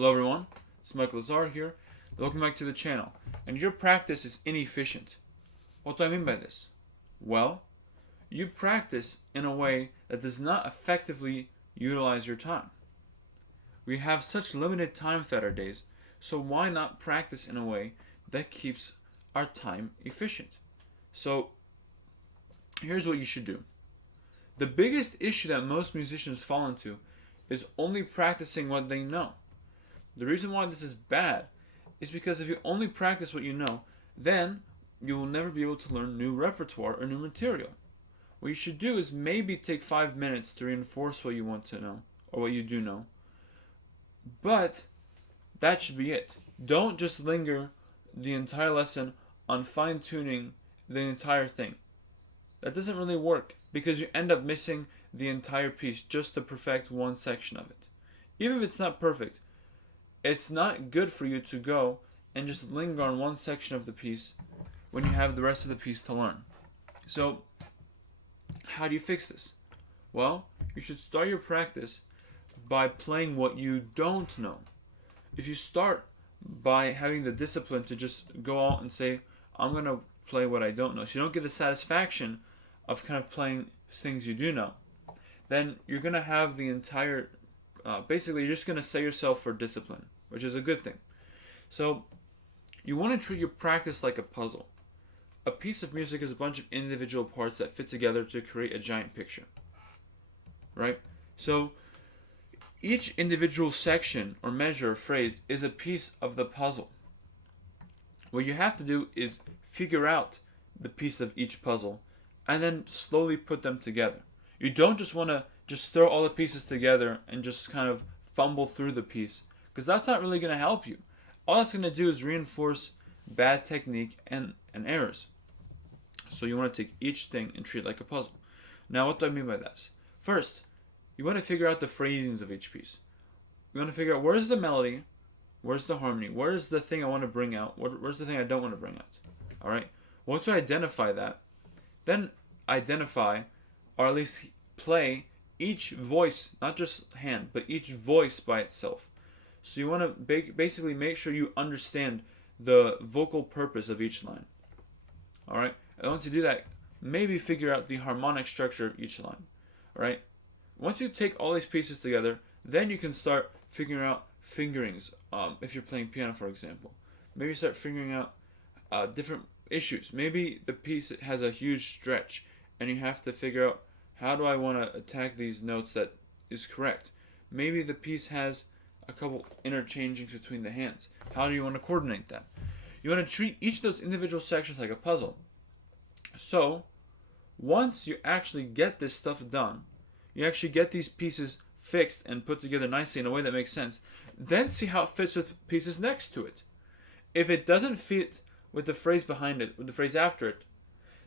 Hello everyone, it's Mike Lazar here. Welcome back to the channel. And your practice is inefficient. What do I mean by this? Well, you practice in a way that does not effectively utilize your time. We have such limited time throughout our days, so why not practice in a way that keeps our time efficient? So, here's what you should do. The biggest issue that most musicians fall into is only practicing what they know. The reason why this is bad is because if you only practice what you know, then you will never be able to learn new repertoire or new material. What you should do is maybe take 5 minutes to reinforce what you want to know or what you do know. But that should be it. Don't just linger the entire lesson on fine-tuning the entire thing. That doesn't really work because you end up missing the entire piece just to perfect one section of it. Even if it's not perfect, it's not good for you to go and just linger on one section of the piece when you have the rest of the piece to learn. So, how do you fix this? Well, you should start your practice by playing what you don't know. If you start by having the discipline to just go out and say, I'm going to play what I don't know, so you don't get the satisfaction of kind of playing things you do know, then you're going to have the entire, basically you're just going to set yourself for discipline, which is a good thing. So you want to treat your practice like a puzzle. A piece of music is a bunch of individual parts that fit together to create a giant picture, right? So each individual section or measure or phrase is a piece of the puzzle. What you have to do is figure out the piece of each puzzle and then slowly put them together. You don't just want to just throw all the pieces together and just kind of fumble through the piece, because that's not really going to help you. All that's going to do is reinforce bad technique and errors. So you want to take each thing and treat it like a puzzle. Now, what do I mean by this? First, you want to figure out the phrasings of each piece. You want to figure out where's the melody, where's the harmony, where's the thing I want to bring out, where's the thing I don't want to bring out. All right. Once you identify that, then identify, or at least play each voice, not just hand, but each voice by itself. So you want to basically make sure you understand the vocal purpose of each line. All right. And once you do that, maybe figure out the harmonic structure of each line. All right. Once you take all these pieces together, then you can start figuring out fingerings. If you're playing piano, for example, maybe start figuring out different issues. Maybe the piece has a huge stretch, and you have to figure out, how do I want to attack these notes that is correct? Maybe the piece has a couple interchangings between the hands. How do you want to coordinate that? You want to treat each of those individual sections like a puzzle. So, once you actually get this stuff done, you actually get these pieces fixed and put together nicely in a way that makes sense, then see how it fits with pieces next to it. If it doesn't fit with the phrase behind it, with the phrase after it,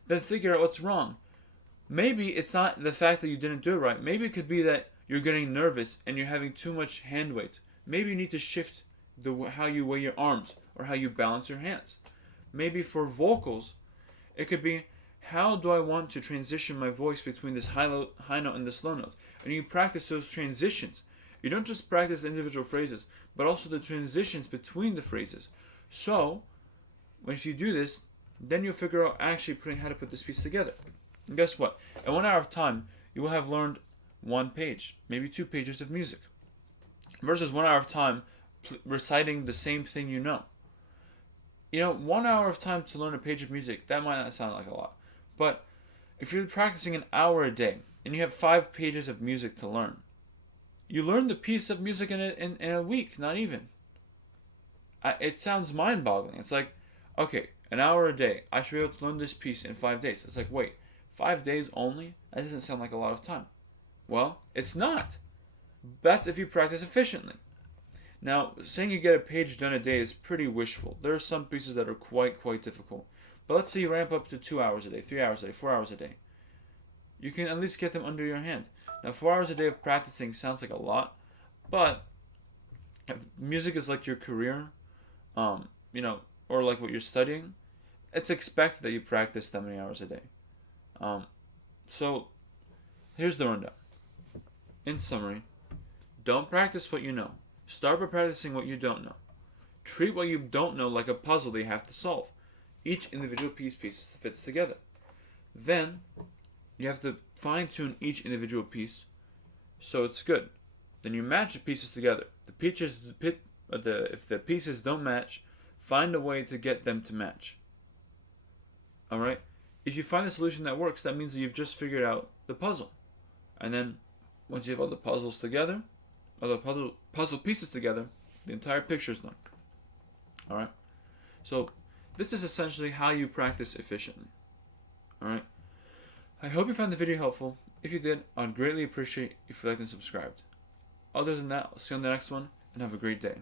then figure out what's wrong. Maybe it's not the fact that you didn't do it right. Maybe it could be that you're getting nervous and you're having too much hand weight. Maybe you need to shift how you weigh your arms or how you balance your hands. Maybe for vocals, it could be, how do I want to transition my voice between this high note and this low note? And you practice those transitions. You don't just practice the individual phrases, but also the transitions between the phrases. So, if you do this, then you'll figure out actually how to put this piece together. And guess what? In 1 hour of time, you will have learned 1 page, maybe 2 pages of music, versus 1 hour of time reciting the same thing you know. 1 hour of time to learn a page of music, that might not sound like a lot. But if you're practicing an hour a day and you have 5 pages of music to learn, you learn the piece of music in a week, not even. It sounds mind-boggling. It's like, okay, an hour a day, I should be able to learn this piece in 5 days. It's like, wait, 5 days only? That doesn't sound like a lot of time. Well, it's not. That's if you practice efficiently. Now, saying you get a page done a day is pretty wishful. There are some pieces that are quite difficult. But let's say you ramp up to 2 hours a day, 3 hours a day, 4 hours a day. You can at least get them under your hand. Now, 4 hours a day of practicing sounds like a lot, but if music is like your career, or like what you're studying, it's expected that you practice that many hours a day. So, here's the rundown. In summary, don't practice what you know. Start by practicing what you don't know. Treat what you don't know like a puzzle that you have to solve. Each individual piece fits together. Then, you have to fine-tune each individual piece so it's good. Then you match the pieces together. If the pieces don't match, find a way to get them to match. Alright? If you find a solution that works, that means that you've just figured out the puzzle. And then, once you have all the puzzles together, all the puzzle pieces together, the entire picture is done. Alright? So, this is essentially how you practice efficiently. Alright? I hope you found the video helpful. If you did, I'd greatly appreciate if you liked and subscribed. Other than that, I'll see you on the next one, and have a great day.